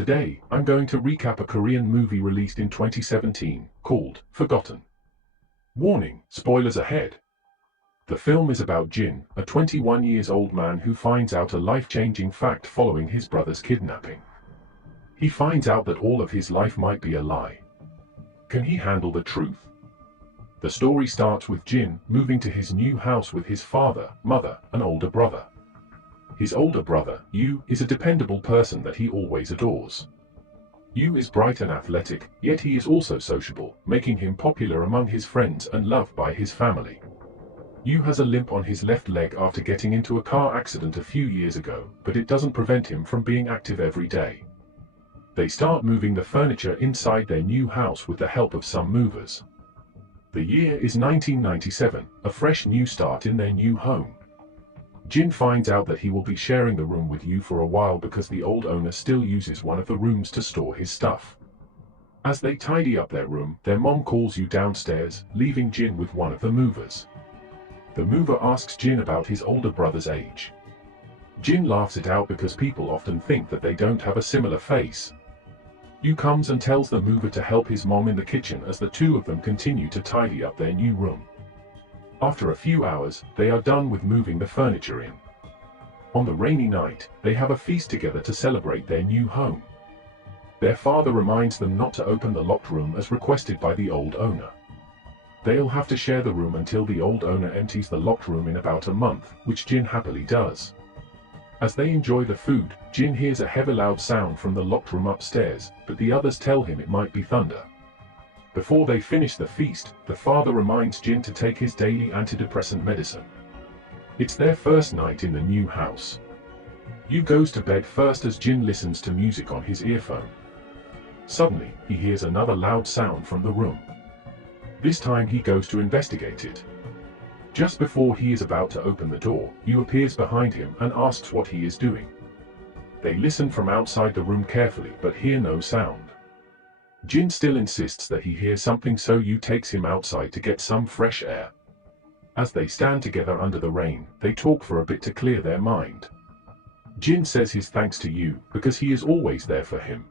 Today, I'm going to recap a Korean movie released in 2017, called Forgotten. Warning, spoilers ahead. The film is about Jin, a 21-year-old man who finds out a life-changing fact following his brother's kidnapping. He finds out that all of his life might be a lie. Can he handle the truth? The story starts with Jin moving to his new house with his father, mother, and older brother. His older brother, Yu, is a dependable person that he always adores. Yu is bright and athletic, yet he is also sociable, making him popular among his friends and loved by his family. Yu has a limp on his left leg after getting into a car accident a few years ago, but it doesn't prevent him from being active every day. They start moving the furniture inside their new house with the help of some movers. The year is 1997, a fresh new start in their new home. Jin finds out that he will be sharing the room with Yu for a while because the old owner still uses one of the rooms to store his stuff. As they tidy up their room, their mom calls Yu downstairs, leaving Jin with one of the movers. The mover asks Jin about his older brother's age. Jin laughs it out because people often think that they don't have a similar face. Yu comes and tells the mover to help his mom in the kitchen as the two of them continue to tidy up their new room. After a few hours, they are done with moving the furniture in. On the rainy night, they have a feast together to celebrate their new home. Their father reminds them not to open the locked room as requested by the old owner. They'll have to share the room until the old owner empties the locked room in about a month, which Jin happily does. As they enjoy the food, Jin hears a heavy loud sound from the locked room upstairs, but the others tell him it might be thunder. Before they finish the feast, the father reminds Jin to take his daily antidepressant medicine. It's their first night in the new house. Yu goes to bed first as Jin listens to music on his earphone. Suddenly, he hears another loud sound from the room. This time he goes to investigate it. Just before he is about to open the door, Yu appears behind him and asks what he is doing. They listen from outside the room carefully but hear no sound. Jin still insists that he hears something, so Yu takes him outside to get some fresh air. As they stand together under the rain, they talk for a bit to clear their mind. Jin says his thanks to Yu because he is always there for him.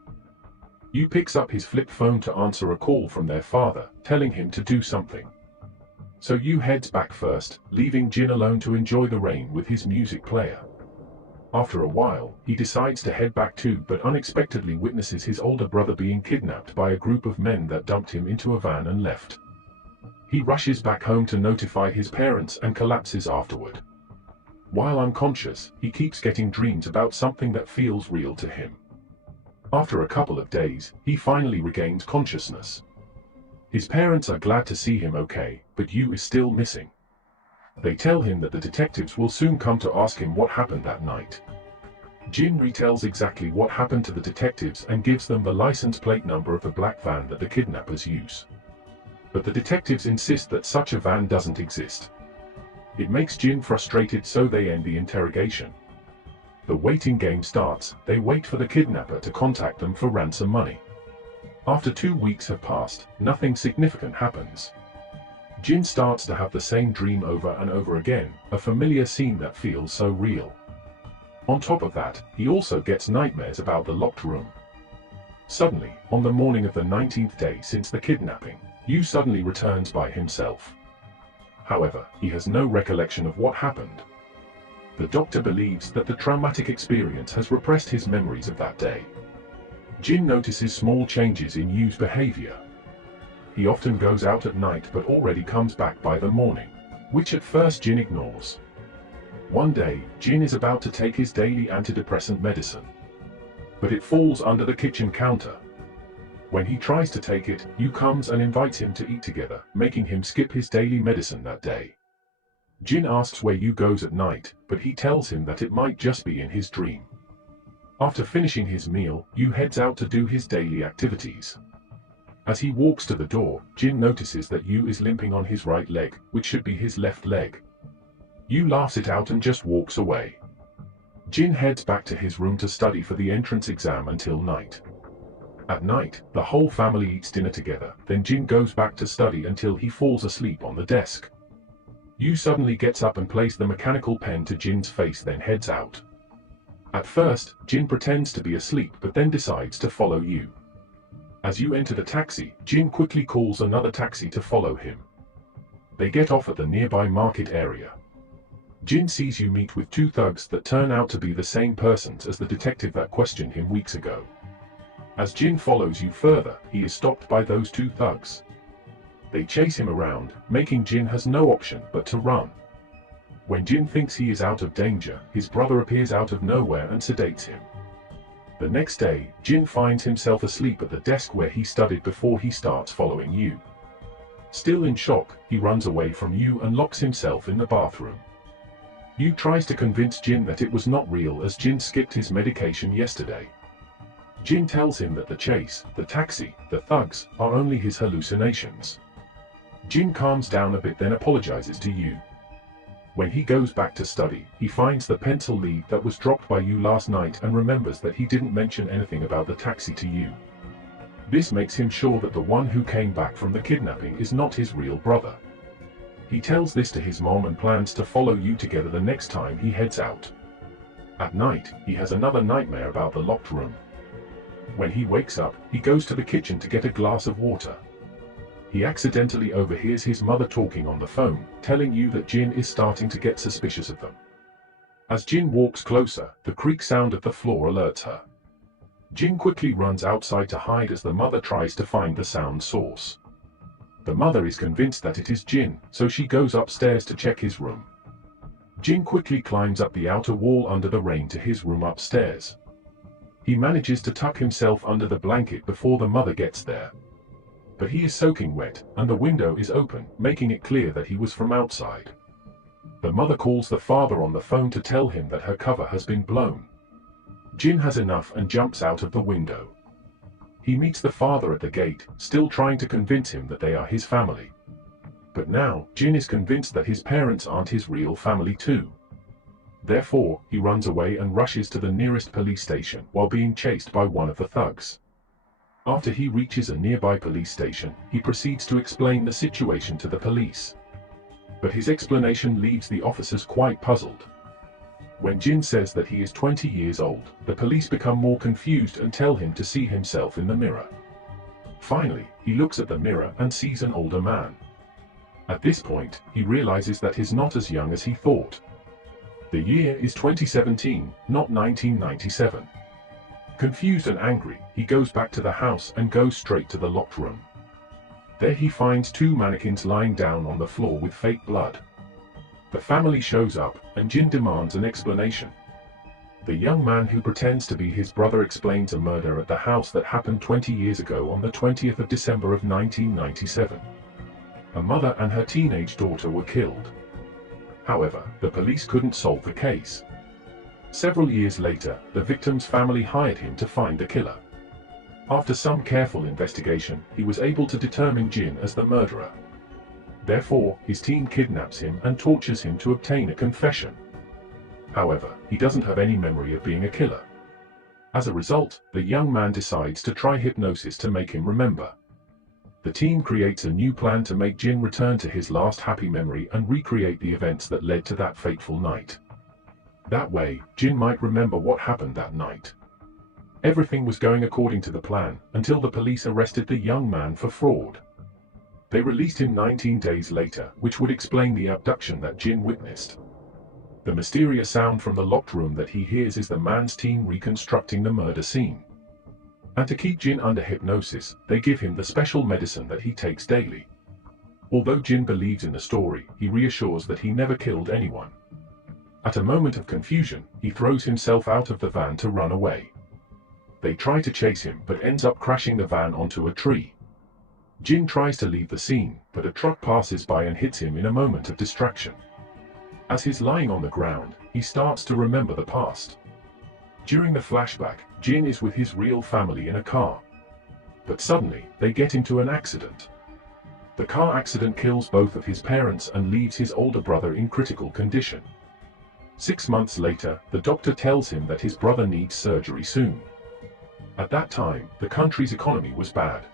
Yu picks up his flip phone to answer a call from their father, telling him to do something. So Yu heads back first, leaving Jin alone to enjoy the rain with his music player. After a while, he decides to head back too, but unexpectedly witnesses his older brother being kidnapped by a group of men that dumped him into a van and left. He rushes back home to notify his parents and collapses afterward. While unconscious, he keeps getting dreams about something that feels real to him. After a couple of days, he finally regains consciousness. His parents are glad to see him okay, but Yu is still missing. They tell him that the detectives will soon come to ask him what happened that night. Jin retells exactly what happened to the detectives and gives them the license plate number of the black van that the kidnappers use. But the detectives insist that such a van doesn't exist. It makes Jin frustrated, so they end the interrogation. The waiting game starts. They wait for the kidnapper to contact them for ransom money. After 2 weeks have passed, nothing significant happens. Jin starts to have the same dream over and over again, a familiar scene that feels so real. On top of that, he also gets nightmares about the locked room. Suddenly, on the morning of the 19th day since the kidnapping, Yu suddenly returns by himself. However, he has no recollection of what happened. The doctor believes that the traumatic experience has repressed his memories of that day. Jin notices small changes in Yu's behavior. He often goes out at night but already comes back by the morning, which at first Jin ignores. One day, Jin is about to take his daily antidepressant medicine, but it falls under the kitchen counter. When he tries to take it, Yu comes and invites him to eat together, making him skip his daily medicine that day. Jin asks where Yu goes at night, but he tells him that it might just be in his dream. After finishing his meal, Yu heads out to do his daily activities. As he walks to the door, Jin notices that Yu is limping on his right leg, which should be his left leg. Yu laughs it out and just walks away. Jin heads back to his room to study for the entrance exam until night. At night, the whole family eats dinner together, then Jin goes back to study until he falls asleep on the desk. Yu suddenly gets up and plays the mechanical pen to Jin's face, then heads out. At first, Jin pretends to be asleep but then decides to follow you. As you enter the taxi, Jin quickly calls another taxi to follow him. They get off at the nearby market area. Jin sees you meet with two thugs that turn out to be the same persons as the detective that questioned him weeks ago. As Jin follows you further, he is stopped by those two thugs. They chase him around, making Jin has no option but to run. When Jin thinks he is out of danger, his brother appears out of nowhere and sedates him. The next day, Jin finds himself asleep at the desk where he studied before he starts following you. Still in shock, he runs away from you and locks himself in the bathroom. Yu tries to convince Jin that it was not real as Jin skipped his medication yesterday. Jin tells him that the chase, the taxi, the thugs, are only his hallucinations. Jin calms down a bit then apologizes to Yu. When he goes back to study, he finds the pencil lead that was dropped by Yu last night and remembers that he didn't mention anything about the taxi to Yu. This makes him sure that the one who came back from the kidnapping is not his real brother. He tells this to his mom and plans to follow Yu together the next time he heads out. At night, he has another nightmare about the locked room. When he wakes up, he goes to the kitchen to get a glass of water. He accidentally overhears his mother talking on the phone, telling Yu that Jin is starting to get suspicious of them. As Jin walks closer, the creak sound of the floor alerts her. Jin quickly runs outside to hide as the mother tries to find the sound source. The mother is convinced that it is Jin, so she goes upstairs to check his room. Jin quickly climbs up the outer wall under the rain to his room upstairs. He manages to tuck himself under the blanket before the mother gets there. But he is soaking wet, and the window is open, making it clear that he was from outside. The mother calls the father on the phone to tell him that her cover has been blown. Jin has enough and jumps out of the window. He meets the father at the gate, still trying to convince him that they are his family. But now, Jin is convinced that his parents aren't his real family too. Therefore, he runs away and rushes to the nearest police station while being chased by one of the thugs. After he reaches a nearby police station, he proceeds to explain the situation to the police. But his explanation leaves the officers quite puzzled. When Jin says that he is 20 years old, the police become more confused and tell him to see himself in the mirror. Finally, he looks at the mirror and sees an older man. At this point, he realizes that he's not as young as he thought. The year is 2017, not 1997. Confused and angry, he goes back to the house and goes straight to the locked room. There he finds two mannequins lying down on the floor with fake blood. The family shows up, and Jin demands an explanation. The young man who pretends to be his brother explains a murder at the house that happened 20 years ago on the 20th of December of 1997. A mother and her teenage daughter were killed. However, the police couldn't solve the case. Several years later, the victim's family hired him to find the killer. After some careful investigation, he was able to determine Jin as the murderer. Therefore, his team kidnaps him and tortures him to obtain a confession. However, he doesn't have any memory of being a killer. As a result, the young man decides to try hypnosis to make him remember. The team creates a new plan to make Jin return to his last happy memory and recreate the events that led to that fateful night. That way, Jin might remember what happened that night. Everything was going according to the plan, until the police arrested the young man for fraud. They released him 19 days later, which would explain the abduction that Jin witnessed. The mysterious sound from the locked room that he hears is the man's team reconstructing the murder scene. And to keep Jin under hypnosis, they give him the special medicine that he takes daily. Although Jin believes in the story, he reassures that he never killed anyone. At a moment of confusion, he throws himself out of the van to run away. They try to chase him but ends up crashing the van onto a tree. Jin tries to leave the scene, but a truck passes by and hits him in a moment of distraction. As he's lying on the ground, he starts to remember the past. During the flashback, Jin is with his real family in a car. But suddenly, they get into an accident. The car accident kills both of his parents and leaves his older brother in critical condition. 6 months later, the doctor tells him that his brother needs surgery soon. At that time, the country's economy was bad.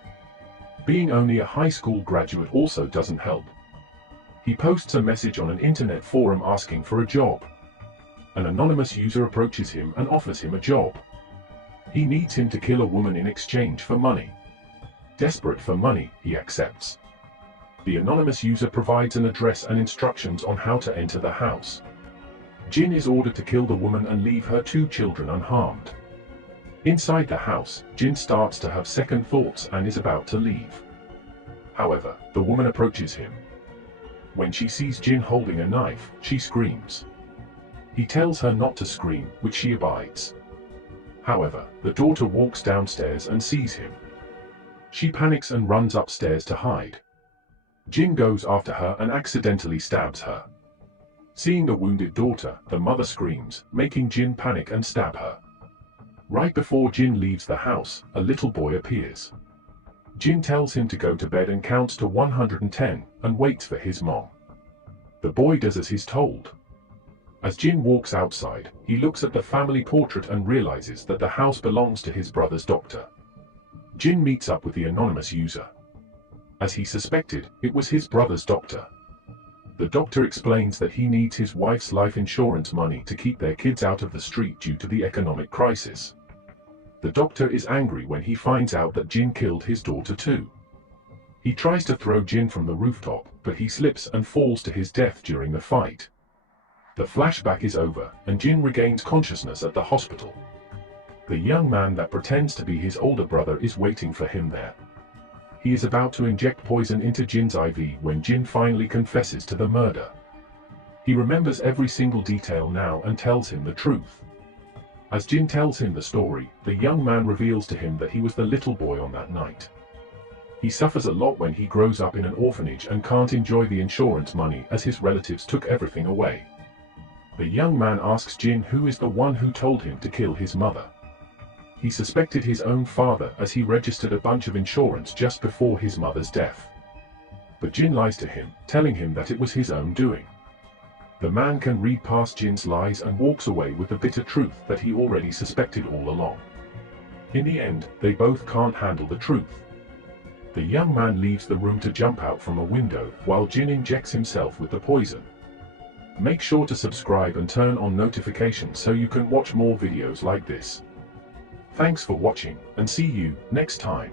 Being only a high school graduate also doesn't help. He posts a message on an internet forum asking for a job. An anonymous user approaches him and offers him a job. He needs him to kill a woman in exchange for money. Desperate for money, he accepts. The anonymous user provides an address and instructions on how to enter the house. Jin is ordered to kill the woman and leave her 2 children unharmed. Inside the house, Jin starts to have second thoughts and is about to leave. However, the woman approaches him. When she sees Jin holding a knife, she screams. He tells her not to scream, which she abides. However, the daughter walks downstairs and sees him. She panics and runs upstairs to hide. Jin goes after her and accidentally stabs her. Seeing the wounded daughter, the mother screams, making Jin panic and stab her. Right before Jin leaves the house, a little boy appears. Jin tells him to go to bed and counts to 110, and waits for his mom. The boy does as he's told. As Jin walks outside, he looks at the family portrait and realizes that the house belongs to his brother's doctor. Jin meets up with the anonymous user. As he suspected, it was his brother's doctor. The doctor explains that he needs his wife's life insurance money to keep their kids out of the street due to the economic crisis. The doctor is angry when he finds out that Jin killed his daughter too. He tries to throw Jin from the rooftop, but he slips and falls to his death during the fight. The flashback is over, and Jin regains consciousness at the hospital. The young man that pretends to be his older brother is waiting for him there. He is about to inject poison into Jin's IV when Jin finally confesses to the murder. He remembers every single detail now and tells him the truth. As Jin tells him the story, the young man reveals to him that he was the little boy on that night. He suffers a lot when he grows up in an orphanage and can't enjoy the insurance money as his relatives took everything away. The young man asks Jin who is the one who told him to kill his mother. He suspected his own father as he registered a bunch of insurance just before his mother's death. But Jin lies to him, telling him that it was his own doing. The man can read past Jin's lies and walks away with the bitter truth that he already suspected all along. In the end, they both can't handle the truth. The young man leaves the room to jump out from a window while Jin injects himself with the poison. Make sure to subscribe and turn on notifications so you can watch more videos like this. Thanks for watching, and see you next time.